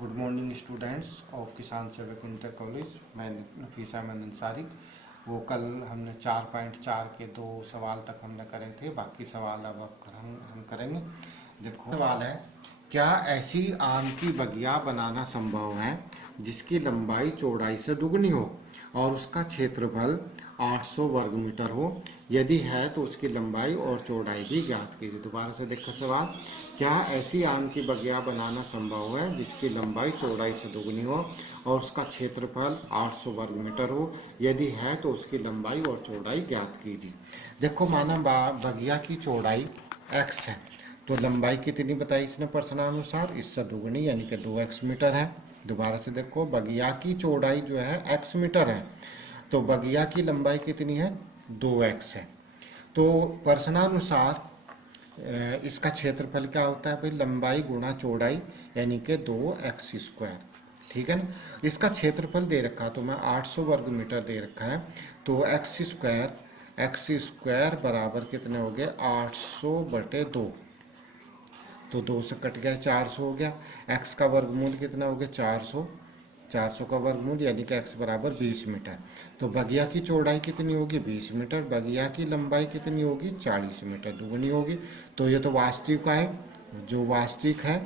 Good morning students of किसान सेवक inter college. मैं नफीस अहमद अंसारी। वो कल हमने 4.4 के 2 सवाल तक हमने करे थे, बाकी सवाल अब हम करेंगे। देखो सवाल है, क्या ऐसी आम की बगिया बनाना संभव है जिसकी लंबाई चौड़ाई से दुगनी हो और उसका क्षेत्रफल 800 वर्ग मीटर हो? यदि है तो उसकी लंबाई और चौड़ाई भी ज्ञात कीजिए। दोबारा से देखो सवाल, क्या ऐसी आम की बगिया बनाना संभव है जिसकी लंबाई चौड़ाई से दोगुनी हो और उसका क्षेत्रफल 800 वर्ग मीटर हो? यदि है तो उसकी लंबाई और चौड़ाई ज्ञात कीजिए। देखो माना बगिया की चौड़ाई x है, तो लंबाई कितनी बताई इसने प्रश्नानुसार? इससे दोगुनी यानी कि 2x मीटर है। दोबारा से देखो, बगिया की चौड़ाई जो है x मीटर है, तो बगिया की लंबाई कितनी है? 2x है। तो प्रश्नानुसार इसका क्षेत्रफल क्या होता है भाई? लंबाई गुणा चौड़ाई यानी कि 2x²। ठीक है ना। इसका क्षेत्रफल दे रखा, तो मैं 800 वर्ग मीटर दे रखा है, तो x² बराबर कितने हो गए? 800/2। तो 2 से कट गया, 400 हो गया। x का वर्गमूल कितना हो गया? 400। 400 का वर्गमूल यानी कि x बराबर 20 मीटर। तो बगिया की चौड़ाई कितनी होगी? 20 मीटर। बगिया की लंबाई कितनी होगी? 40 मीटर, दुगनी होगी। तो ये तो वास्तविक है, जो वास्तविक है,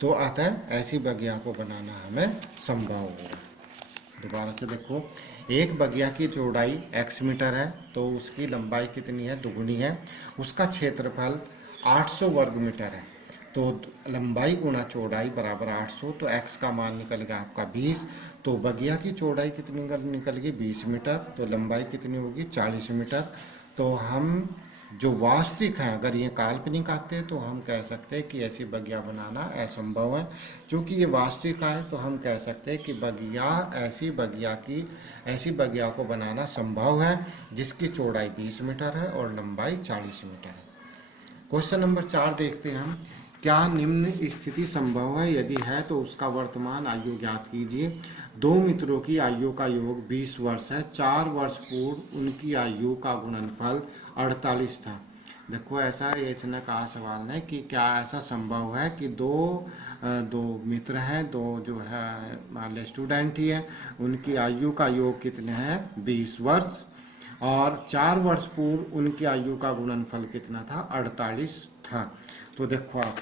तो अतः ऐसी बगिया को बनाना हमें संभव होगा। दोबारा से देखो, एक बगिया की चौड़ाई x मीटर है, तो उसकी लंबाई कितनी है? दुगनी है। उसका क्षेत्रफल 800 वर्ग मीटर है, तो लंबाई गुणा चौड़ाई बराबर 800, तो x का मान निकल गया आपका 20। तो बगिया की चौड़ाई कितनी निकल गई? 20 मीटर। तो लंबाई कितनी होगी? 40 मीटर। तो हम जो वास्तविक है, अगर ये काल्पनिक आते तो हम कह सकते हैं कि ऐसी बगिया बनाना असंभव है। क्योंकि ये वास्तविक है तो हम कह सकते हैं कि ऐसी बगिया को बनाना संभव है जिसकी चौड़ाई 20 मीटर है और लंबाई 40 मीटर है। क्वेश्चन नंबर 4 देखते हैं हम। क्या निम्न स्थिति संभव है? यदि है तो उसका वर्तमान आयु ज्ञात कीजिए। दो मित्रों की आयु का योग 20 वर्ष है। 4 वर्ष पूर्व उनकी आयु का गुणनफल 48 था। देखो ऐसा इसने कहा सवाल ने कि क्या ऐसा संभव है कि दो मित्र हैं, दो जो है मान लो स्टूडेंट ही है, उनकी आयु का योग कितने हैं? 20 वर्ष, और 4 वर्ष पूर्व उनकी आयु का गुणनफल कितना था? 48 था। तो देखो आप,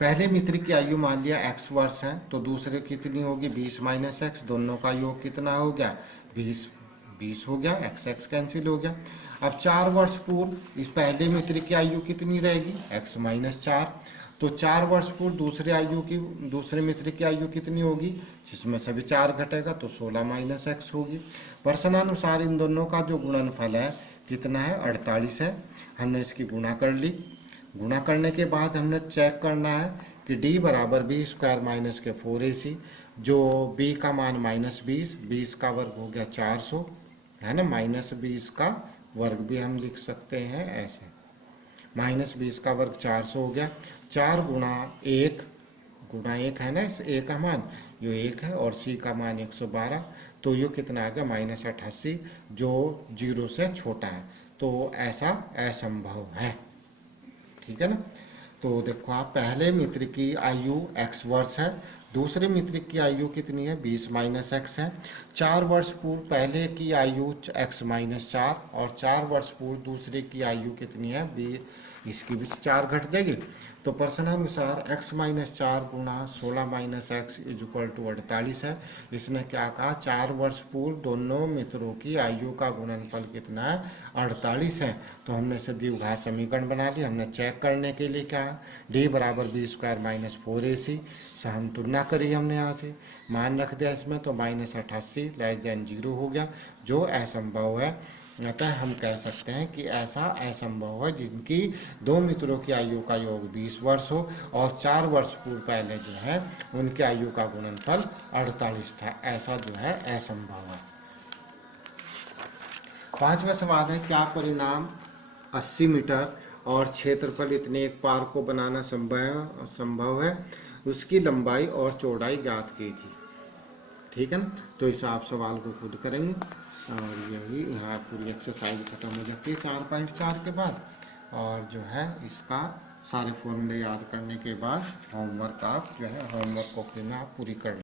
पहले मित्र की आयु मान लिया x वर्ष है, तो दूसरे कितनी होगी? 20 - x। दोनों का योग कितना हो गया? 20 हो गया, x कैंसिल हो गया। अब 4 वर्ष पूर्व इस पहले मित्र की आयु कितनी रहेगी? x - 4। तो 4 वर्ष पूर्व दूसरे मित्र की आयु कितनी होगी? जिसमें से भी 4 घटेगा तो 16 - x होगी। प्रश्नानुसार इन दोनों का जो गुणनफल है कितना है? 48 है। हमने इसकी गुणा कर ली। गुणा करने के बाद हमने चेक करना है कि d बराबर b² - 4ac, जो b का मान -20, 20 का वर्ग हो गया 400, है ना। -20 का वर्ग भी हम लिख सकते हैं ऐसे, -20 का वर्ग 400 हो गया। 4 गुणा 1 है ना, इस a का मान जो 1 है, और c का मान 112, तो ये कितना आ गया? -88, जो 0 से छोटा है। तो ऐसा असंभव है। ठीक है ना। तो देखो आप, पहले मित्र की आयु x वर्ष है, दूसरे मित्र की आयु कितनी है? 20 - x है। 4 वर्ष पूर्व पहले की आयु x - 4, और 4 वर्ष पूर्व दूसरे की आयु कितनी है? इसकी भी 4 घट जाएगी। तो प्रश्नानुसार x - 4 गुणा 16 - x = 48 है। इसने क्या कहा? 4 वर्ष पूर्व दोनों मित्रों की आयु का गुणनफल कितना है? 48 है। तो हमने इसे द्विघात समीकरण बना लिया। हमने चेक करने के लिए क्या, d बराबर b² - 4ac से हम तुलना करी, हमने यहाँ से मान रख दिया इसमें, तो -88 < 0 हो गया, जो असंभव है। अतः हम कह सकते हैं कि ऐसा असंभव है जिनकी दो मित्रों की आयु का योग 20 वर्ष हो और 4 वर्ष पूर्व पहले जो है उनकी आयु का गुणनफल 48 था। ऐसा जो है असंभव है। 5वां सवाल है, क्या परिणाम 80 मीटर और क्षेत्रफल इतने एक पार्क को बनाना संभव है? उसकी लंबाई और चौड़ाई ज्ञात कीजिए। ठीक है ना। तो इस आप सवाल को खुद करेंगे, और यही यहाँ पूरी एक्सरसाइज खत्म हो जाती है 4.4 के बाद। और जो है इसका सारे फॉर्मूले याद करने के बाद होमवर्क आप जो है होमवर्क कॉपी में आप पूरी कर